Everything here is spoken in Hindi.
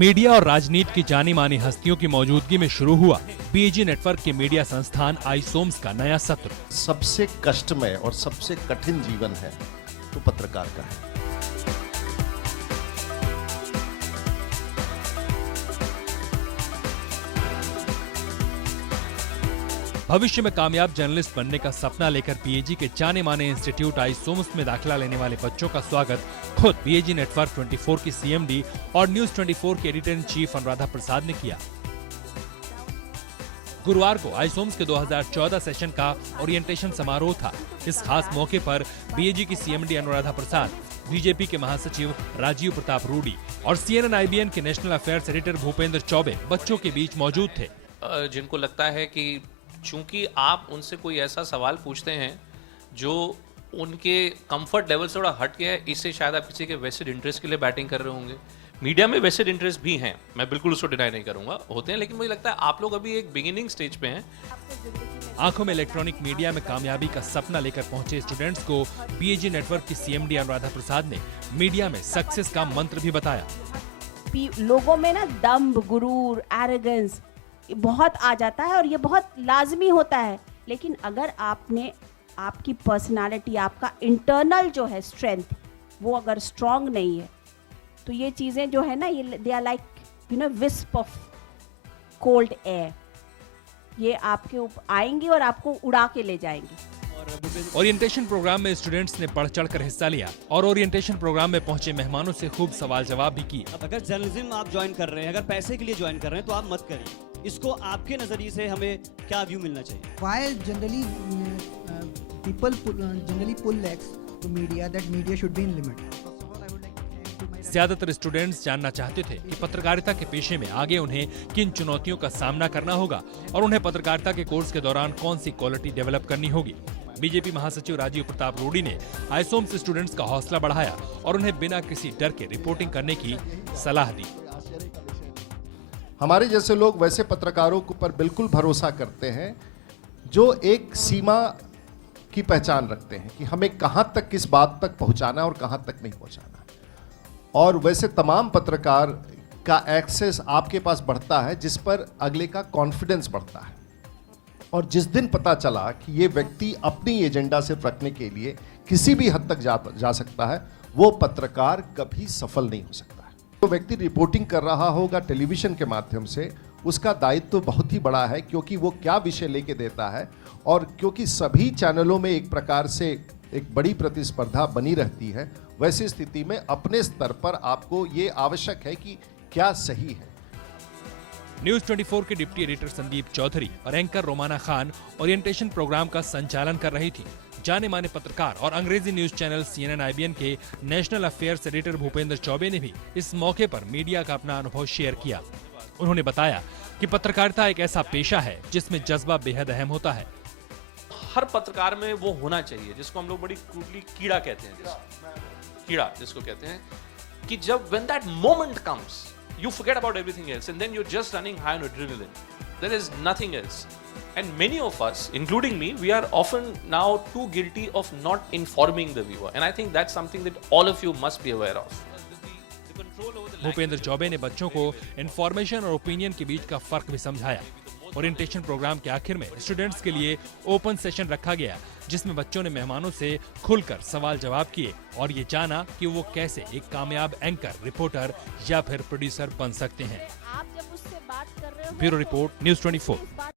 मीडिया और राजनीति की जानी मानी हस्तियों की मौजूदगी में शुरू हुआ बीएजी नेटवर्क के मीडिया संस्थान आईसोम्स का नया सत्र। सबसे कष्टमय और सबसे कठिन जीवन है तो पत्रकार का है। भविष्य में कामयाब जर्नलिस्ट बनने का सपना लेकर बीएजी के जाने माने इंस्टीट्यूट आईसोम्स में दाखिला लेने वाले बच्चों का स्वागत खुद बीएजी नेटवर्क 24 की सीएमडी और न्यूज 24 के editor in chief Anuradha Prasad ने किया। गुरुवार को आईसोम्स के 2014 सेशन का ओरिएंटेशन समारोह था। इस खास मौके पर बीएजी की सीएमडी अनुराधा प्रसाद, बीजेपी के महासचिव राजीव प्रताप रूडी और CNN IBN के national affairs editor Bhupendra Choubey बच्चों के बीच मौजूद थे। जिनको लगता है कि चूंकि आप उनसे कोई ऐसा सवाल पूछते हैं जो उनके कंफर्ट लेवल से थोड़ा हट गया है, इससे शायद आप किसी के वेस्टेड इंटरेस्ट के लिए बैटिंग कर रहे होंगे। मीडिया में वेस्टेड इंटरेस्ट भी हैं, मैं बिल्कुल उसको डिनाई नहीं करूंगा, होते हैं, लेकिन मुझे लगता है आप लोग अभी एक बिगिनिंग स्टेज पे हैं। आंखों में इलेक्ट्रॉनिक मीडिया में कामयाबी का सपना लेकर पहुंचे स्टूडेंट्स को बीएजी नेटवर्क की सीएमडी अनुराधा प्रसाद ने मीडिया में सक्सेस का मंत्र भी बताया। लोगों में ना दम्भ, गुरूर, एरोगेंस बहुत आ जाता है और ये बहुत लाजमी होता है, लेकिन अगर आपकी पर्सनालिटी, आपका इंटरनल जो है स्ट्रेंथ, वो अगर स्ट्रांग नहीं है तो ये चीज़ें जो है ना, ये they are like wisp of cold air, ये आपके ऊपर आएंगी और आपको उड़ा के ले जाएंगी। ओरिएंटेशन प्रोग्राम में स्टूडेंट्स ने बढ़ चढ़ कर हिस्सा लिया और ओरिएंटेशन प्रोग्राम में पहुंचे मेहमानों से खूब सवाल जवाब भी किए। अगर जर्नलिज्म आप ज्वाइन कर रहे हैं, अगर पैसे के लिए ज्वाइन कर रहे हैं तो आप मत करिए। इसको आपके नजरिए से हमें क्या व्यू मिलना चाहिए? Why generally people generally pull legs to media, that media should be in limit. ज्यादातर स्टूडेंट्स जानना चाहते थे कि पत्रकारिता के पेशे में आगे उन्हें किन चुनौतियों का सामना करना होगा और उन्हें पत्रकारिता के कोर्स के दौरान कौन सी क्वालिटी डेवलप करनी होगी। बीजेपी महासचिव राजीव प्रताप रूडी ने आईसोम्स स्टूडेंट्स का हौसला बढ़ाया और उन्हें बिना किसी डर के रिपोर्टिंग करने की सलाह दी। हमारे जैसे लोग वैसे पत्रकारों के ऊपर बिल्कुल भरोसा करते हैं जो एक सीमा की पहचान रखते हैं कि हमें कहां तक किस बात तक पहुंचाना है और कहां तक नहीं पहुंचाना है। और वैसे तमाम पत्रकार का एक्सेस आपके पास बढ़ता है जिस पर अगले का कॉन्फिडेंस बढ़ता है। और जिस दिन पता चला कि ये व्यक्ति अपनी एजेंडा सिर्फ रखने के लिए किसी भी हद तक जा सकता है, वो पत्रकार कभी सफल नहीं हो सकता है। तो व्यक्ति रिपोर्टिंग कर रहा होगा टेलीविजन के माध्यम से, उसका दायित्व तो बहुत ही बड़ा है, क्योंकि वो क्या विषय लेके देता है और क्योंकि सभी चैनलों में एक प्रकार से एक बड़ी प्रतिस्पर्धा बनी रहती है। वैसी स्थिति में अपने स्तर पर आपको ये आवश्यक है कि क्या सही है। न्यूज 24 के डिप्टी एडिटर संदीप चौधरी और anchor Romana Khan orientation programme का संचालन कर रही थी। जाने माने पत्रकार और अंग्रेजी न्यूज चैनल CNN IBN के national affairs editor Bhupendra Choubey ने भी इस मौके पर मीडिया का अपना अनुभव शेयर किया। उन्होंने बताया कि पत्रकारिता एक ऐसा पेशा है जिसमें जज्बा बेहद अहम होता है। हर पत्रकार में वो होना चाहिए जिसको हम लोग बड़ी क्रूडली कीड़ा कहते हैं, कीड़ा जिसको कहते हैं, कि जब when that moment comes you forget about everything else and then you're just running high on adrenaline. There is nothing else. And many of us, including me, we are often now too guilty of not informing the viewer. And I think that's something that all of you must be aware of. Bhupendra Choubey ने बच्चों को इंफॉर्मेशन और ओपिनियन के बीच का फर्क भी समझाया। ओरिएंटेशन प्रोग्राम के आखिर में स्टूडेंट्स के लिए ओपन सेशन रखा गया जिसमें बच्चों ने मेहमानों से खुलकर सवाल जवाब किए और ये जाना कि वो कैसे एक कामयाब एंकर, रिपोर्टर या फिर प्रोड्यूसर बन सकते हैं। आप जब उससे बात कर रहे हो, ब्यूरो रिपोर्ट, न्यूज 24।